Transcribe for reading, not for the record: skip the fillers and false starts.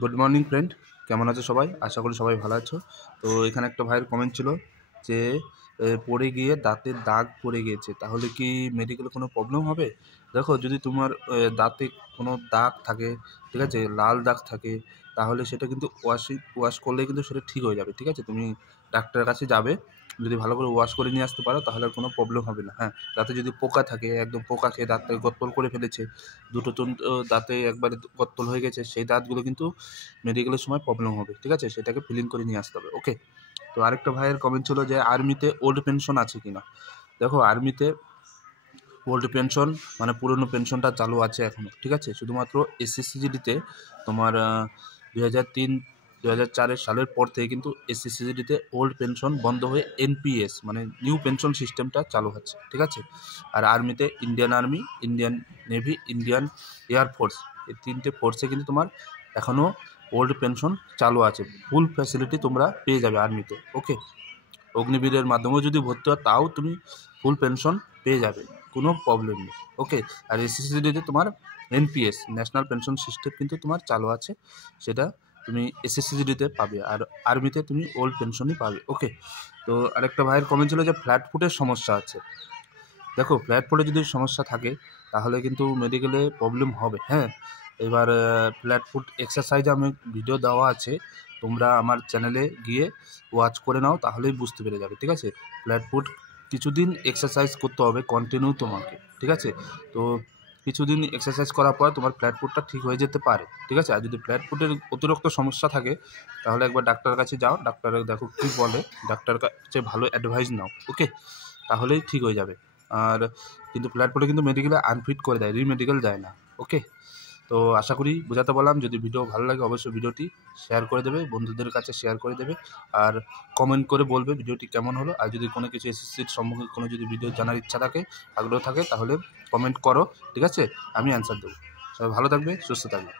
Good morning friend, কেমন আছো সবাই? আশা করি সবাই ভালো আছো। তো এখানে একটা ভাইয়ের কমেন্ট ছিল যে পড়ে গিয়ে দাঁতের দাগ পড়ে গিয়েছে, তাহলে কি মেডিকেলে কোনো প্রবলেম হবে? দেখো, যদি তোমার দাঁতে কোনো দাগ থাকে, ঠিক আছে, লাল দাগ থাকে, তাহলে সেটা কিন্তু ওয়াশ করলে কিন্তু সেটা ঠিক হয়ে যাবে। ঠিক আছে, তুমি ডাক্তারের কাছে যাবে, যদি ভালো করে ওয়াশ করে নিয়ে আসতে পারো তাহলে আর কোনো প্রবলেম হবে না। হ্যাঁ, দাঁতে যদি পোকা থাকে, একদম পোকা খেয়ে দাঁতটাকে গত্তল করে ফেলেছে, দুটো দাঁতে একবারে গত্তল হয়ে গেছে, সেই দাঁতগুলো কিন্তু মেডিকেলের সময় প্রবলেম হবে। ঠিক আছে, সেটাকে ফিলিং করে নিয়ে আসতে হবে। ওকে। তো আরেকটা ভাইয়ের কমেন্ট ছিল যে আর্মিতে ওল্ড পেনশন আছে কিনা। দেখো, আর্মিতে ওল্ড পেনশন মানে পুরনো পেনশনটা চালু আছে এখনও। ঠিক আছে, শুধুমাত্র এসএসসিজিডিতে তোমার 2003-2004 সালের পর থেকে কিন্তু এসএসসিজিডিতে ওল্ড পেনশন বন্ধ হয়ে এনপিএস মানে নিউ পেনশন সিস্টেমটা চালু হচ্ছে। ঠিক আছে, আর আর্মিতে Indian army, Indian navy, Indian air force, এই তিনটে ফোর্সে কিন্তু তোমার এখনও ওল্ড পেনশন চালু আছে। ফুল ফ্যাসিলিটি তোমরা পেয়ে যাবে আর্মিতে। ওকে, অগ্নিবীরের মাধ্যমেও যদি ভর্তি হয় তাও তুমি ফুল পেনশন পেয়ে যাবে, কোনো প্রবলেম নেই। ওকে, আর এসএসসিডিতে তোমার এনপিএস ন্যাশনাল পেনশন সিস্টেম কিন্তু তোমার চালু আছে, সেটা তুমি এসএসসিডিতে পাবে, আর আর্মিতে তুমি ওল্ড পেনশনই পাবে। ওকে। তো আরেকটা ভাইয়ের কমেন্ট ছিল যে ফ্ল্যাট ফুটের সমস্যা আছে। দেখো, ফ্ল্যাট ফুটে যদি সমস্যা থাকে তাহলে কিন্তু মেডিকেলে প্রবলেম হবে। হ্যাঁ, এবার ফ্ল্যাট ফুট এক্সারসাইজে আমি ভিডিও দেওয়া আছে, তোমরা আমার চ্যানেলে গিয়ে ওয়াচ করে নাও, তাহলেই বুঝতে পেরে যাবে। ঠিক আছে, ফ্ল্যাট ফুট কিছুদিন এক্সারসাইজ করতে হবে কন্টিনিউ তোমাকে। ঠিক আছে, তো কিছুদিন এক্সারসাইজ করার পর তোমার ফ্ল্যাট ফুটটা ঠিক হয়ে যেতে পারে। ঠিক আছে, আর যদি ফ্ল্যাট ফুটের অতিরিক্ত সমস্যা থাকে তাহলে একবার ডাক্তারের কাছে যাও, ডাক্তারের দেখো কী বলে, ডাক্তারের কাছে ভালো অ্যাডভাইস নাও। ওকে, তাহলেই ঠিক হয়ে যাবে। আর কিন্তু ফ্ল্যাট ফুটে কিন্তু মেডিকেলে আনফিট করে দেয়, রিমেডিকেল দেয় না। ওকে, তো আশা করি বোঝাতে পারলাম। যদি ভিডিও ভালো লাগে অবশ্যই ভিডিওটি শেয়ার করে দেবে, বন্ধুদের কাছে শেয়ার করে দেবে, আর কমেন্ট করে বলবে ভিডিওটি কেমন হলো। আর যদি কোনো কিছু এসএসসির সম্পর্কে কোনো যদি ভিডিও জানার ইচ্ছা থাকে, আগ্রহ থাকে, তাহলে কমেন্ট করো। ঠিক আছে, আমি অ্যান্সার দেবো। সবাই ভালো থাকবে, সুস্থ থাকবে।